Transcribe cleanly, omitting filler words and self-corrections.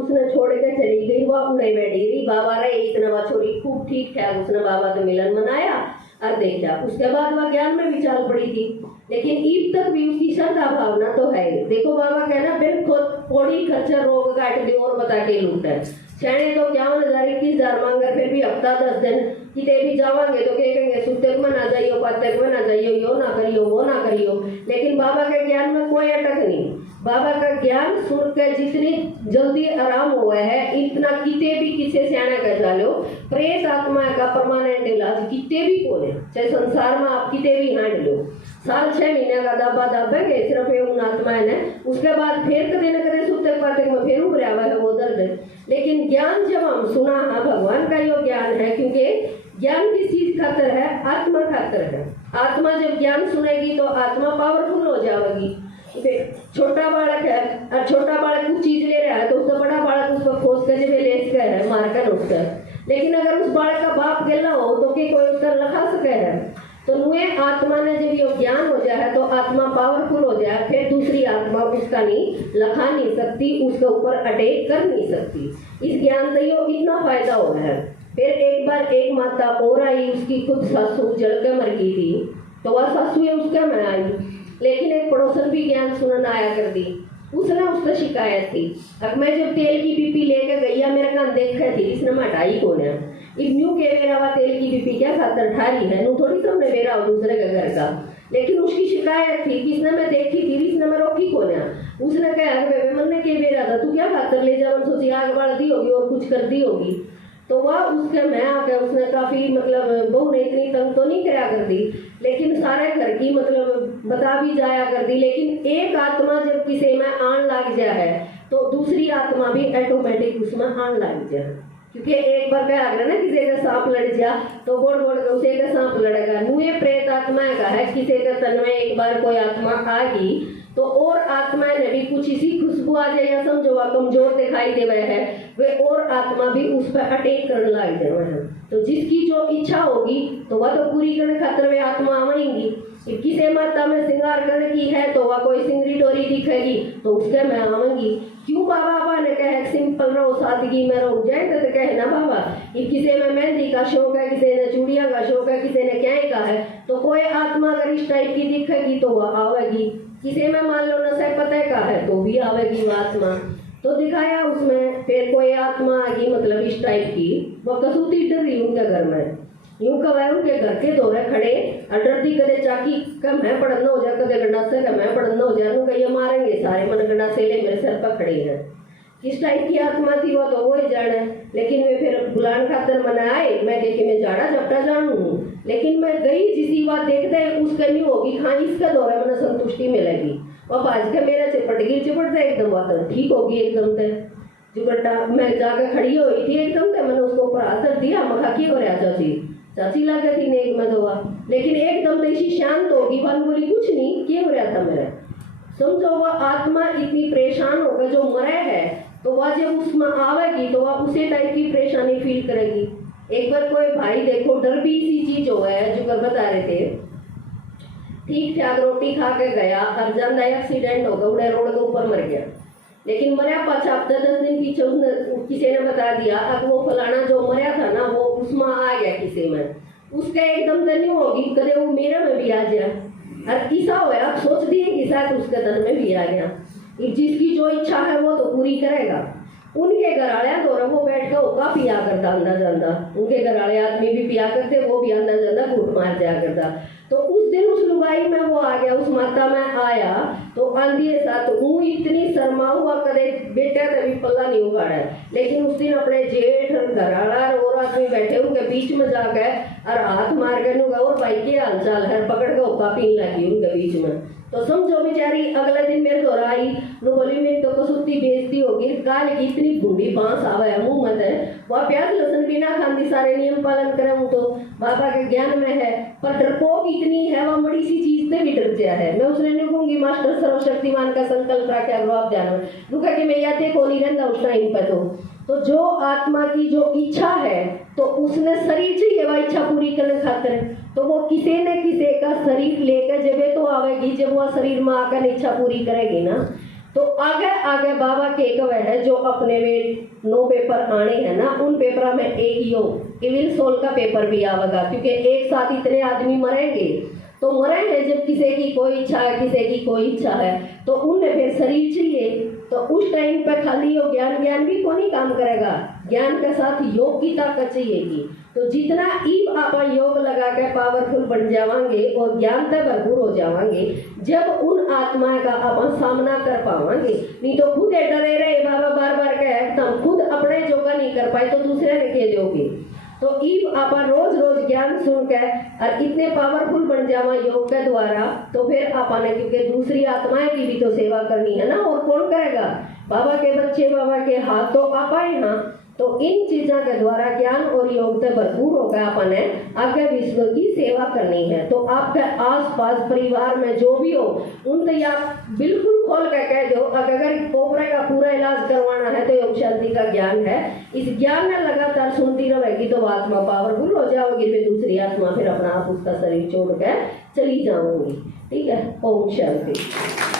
उसने छोड़ के चली गई, वह उन्हें बैठी रही। बाबा रहे इतना बा छोरी खूब ठीक ठाक, उसने बाबा तो मिलन मनाया और देखा। उसके बाद वह ज्ञान में भी चाल पड़ी थी, लेकिन ईब तक भी उसकी श्रद्धा भावना तो है। देखो बाबा कहना बिन खुद पौड़ी खर्चा रोग काट दे और बता के लूट है। छेने तो 51,000 21,000 मांगे, फिर भी हफ्ता 10 दिन किते भी जावांगे तो कहेंगे सुतक में ना जाइयो, पातक में ना जाइयो, यो ना करियो वो ना करियो। लेकिन बाबा के ज्ञान में कोई अटक नहीं। बाबा का ज्ञान सुन के जितनी जल्दी आराम हुआ है, इतना किते भी किसे सियाना कर डालो। प्रेत आत्मा का परमानेंट इलाज किते भी को है, चाहे संसार में आप किते भी हांड लो। साल 6 महीने का दबा दबेंगे सिर्फ ये उन आत्माएं ने, उसके बाद फिर कदे न कदे सुतक पातक में फिर उभरा हुआ है वो दर्द। लेकिन ज्ञान जब हम सुना है, भगवान का यो ज्ञान है, क्योंकि ज्ञान किस चीज खातर है? आत्मा खातर है। आत्मा जब ज्ञान सुनेगी तो आत्मा पावरफुल हो जाएगी। छोटा बालक है और छोटा बालक कुछ चीज ले रहा है तो उसका बड़ा बालक उसको खोज कर जब ले सके है, मारकर उसका। लेकिन अगर उस बालक का बाप गेला हो तो कि कोई उसका लखा सके है। तो नुए आत्मा ने जब ये ज्ञान हो जाए तो आत्मा पावरफुल हो जाए, फिर दूसरी आत्मा उसका नहीं लखा नहीं सकती, उसके ऊपर अटैक कर नहीं सकती। इस ज्ञान से यो इतना फायदा हो रहा है। फिर एक बार एक माता और आई, उसकी खुद सासू जल के मर गई थी, तो वह सासू उसके में आई। लेकिन एक पड़ोसन भी ज्ञान सुनने आया कर दी, उसने उससे शिकायत थी। अब मैं जब तेल की पीपी लेके गई मेरे कान देखे थी, इसने हटाई कौन है? न्यू के मेरा हुआ तेल की पीपी क्या खातर ठारी है, नू थोड़ी सामने मेरा हो दूसरे के घर का। लेकिन उसकी शिकायत थी, किसने मैं देखी थी, इसने मैं रोकी कौन है? उसने कहा बेबे मन ने के मेरा था, तू क्या खातर ले जा, सोची आग बाढ़ दी होगी और कुछ कर दी होगी। तो वह उसके मैं आकर उसने काफी मतलब बहू ने इतनी तंग तो नहीं करा कर दी, लेकिन सारे घर की मतलब बता भी जाया कर दी। लेकिन एक आत्मा जब किसी में आन लग जाए है तो दूसरी आत्मा भी ऑटोमेटिक उसमें आन लग जाए। क्योंकि एक बार क्या आगे ना किसी का सांप लड़ जा तो बोड़ बोड़ के उसे का सांप लड़ेगा। नुए प्रेत आत्मा का है, किसी के तन में एक बार कोई आत्मा आ गई तो और आत्माएं ने भी कुछ इसी खुशबू आ जाए या समझो वह कमजोर दिखाई दे रहे हैं, वे और आत्मा भी उस पर अटैक करने लग जाए हैं। तो जिसकी जो इच्छा होगी तो वह तो पूरी करने खातर वे आत्मा आवेंगी। किसी माता में श्रृंगार करने की है तो वह कोई सिंगरी डोरी दिखेगी तो उसके में आवेंगी। क्यों बाबा ने कहे सिंपल रहो सादगी में रहो, जाए तो कहे ना बाबा किसी में मेहंदी का शौक है, किसी ने चूड़िया का शौक है, किसी ने क्या का है, तो कोई आत्मा अगर इस टाइप की दिखेगी तो वह आवेगी। किसी में मान लो नशे पते का है तो भी आवेगी वो आत्मा। तो दिखाया उसमें फिर कोई आत्मा आ गई मतलब इस टाइप की, वो कसूती डर रही उनके घर में, यूं कवा उनके घर के दौरे खड़े डरती कदे चाकी का मैं पढ़ना हो जाए, कदे गंडासे का मैं पढ़ना हो जाए, उनका ये मारेंगे सारे मन गंडासे ले मेरे सर पर खड़े हैं। किस टाइप की आत्मा थी वो तो वो ही जाने। लेकिन वे फिर बुलान खातर मन आए, मैं देखी मैं जाड़ा झपटा जानू, लेकिन मैं गई जिसी बात देखते उसके नहीं होगी, हाँ इसका दौरा मैंने संतुष्टि मिलेगी। वह बाज के मेरा चिपट गई, चिपट से एकदम बात ठीक होगी एकदम से जुगट्टा। मैं जाकर खड़ी हुई थी एकदम से, मैंने उसको ऊपर हाथ दिया, मखा की और चाची चाची ला गई थी नेक में धोआ, लेकिन एकदम से इसी शांत होगी, बन बोली कुछ नहीं क्या हो रहा था मेरा। समझो वह आत्मा इतनी परेशान होकर जो मरे है तो वह जब उसमें आवेगी तो वह उसी टाइप की परेशानी फील करेगी। एक बार कोई भाई देखो डर भी इसी चीज हो है जो कर बता रहे थे, ठीक ठाक रोटी खा के गया, अर्जन एक्सीडेंट हो गया, उड़े रोड के ऊपर मर गया। लेकिन मरिया पाछा हफ्ते 10 दिन पीछे उसने किसी ने बता दिया अब वो फलाना जो मरिया था ना वो उसमें आ गया किसी में, उसका एकदम से नहीं होगी कदे वो मेरे में भी आ गया। और किसा हो आप सोच दिए कि शायद उसके तन में भी आ गया। जिसकी जो इच्छा है वो तो पूरी करेगा। उनके घर आया तो वो बैठ कर होका पिया करता अंदर जाता, उनके घर आए आदमी भी पिया करते, वो भी अंदर जाता घूट मार जाया करता। तो उस दिन उस लुगाई में वो आ गया, उस माता में आया तो आंधी साथ हूँ इतनी शर्मा हुआ कदे बेटा तभी पल्ला नहीं उगाड़ा है। लेकिन उस दिन अपने जेठ घराड़ा और आदमी बैठे उनके बीच में जाकर और हाथ मार कर और भाई के हाल चाल है पकड़ के होका पीने लगी उनके बीच में। तो समझो बेचारी अगले दिन मेरे घर आई, बोली मेरी तो कसूती बेइज्जती होगी, काल की इतनी बूढ़ी बांस आवे मुंह मत है, वह प्याज लहसुन बिना खाती सारे नियम पालन करे हूँ तो बाबा के ज्ञान में है। पर डरपोक इतनी है वह बड़ी सी चीज से भी डर गया है। मैं उसने नहीं कहूंगी मास्टर सर्वशक्तिमान का संकल्प रखा करो आप जानो रुका कि मैं याते को नहीं रहता उस टाइम पर। तो जो आत्मा की जो इच्छा है तो उसने शरीर चाहिए वह इच्छा पूरी करने खातिर, तो वो किसी न किसी का शरीर लेकर जब तो आवेगी, जब वह शरीर में आकर इच्छा पूरी करेगी ना। तो आगे आगे बाबा के कवे है जो अपने में 9 पेपर आने हैं ना, उन पेपर में एक योग इविल सोल का पेपर भी आवेगा, क्योंकि एक साथ इतने आदमी मरेंगे। तो मरे हैं जब किसी की कोई इच्छा है, किसी की कोई इच्छा है, तो उन्हें फिर शरीर चाहिए। तो उस टाइम पे खाली यो ज्ञान भी को नहीं काम करेगा, ज्ञान के साथ योग की ताकत चाहिएगी। तो जितना ईब आप योग लगा के पावरफुल बन जावांगे और ज्ञान से भरपूर हो जावांगे, जब उन आत्मा का आप सामना कर पावांगे। नहीं तो खुद डरे रहे बाबा बार बार कहे, तुम खुद अपने जोगा नहीं कर पाए तो दूसरे ने के दोगे। तो ईब आप रोज रोज ज्ञान सुन के और इतने पावरफुल बन जावा योग के द्वारा, तो फिर आपने, क्योंकि दूसरी आत्माएं की भी तो सेवा करनी है ना, और कौन करेगा? बाबा के बच्चे, बाबा के हाथ तो आप आए ना। तो इन चीजों के द्वारा ज्ञान और योग से भरपूर होकर आपने आगे विश्व की सेवा करनी है। तो आपके आसपास परिवार में जो भी हो, उनसे आप बिल्कुल खोल कर कह दो, अगर कोबरे का पूरा इलाज करवाना है तो योग शांति का ज्ञान है। इस ज्ञान में लगातार सुनती रहेगी तो आत्मा पावरफुल हो जाओगी, फिर दूसरी आत्मा फिर अपना आप उसका शरीर छोड़ कर चली जाऊंगी। ठीक है, ओम शांति।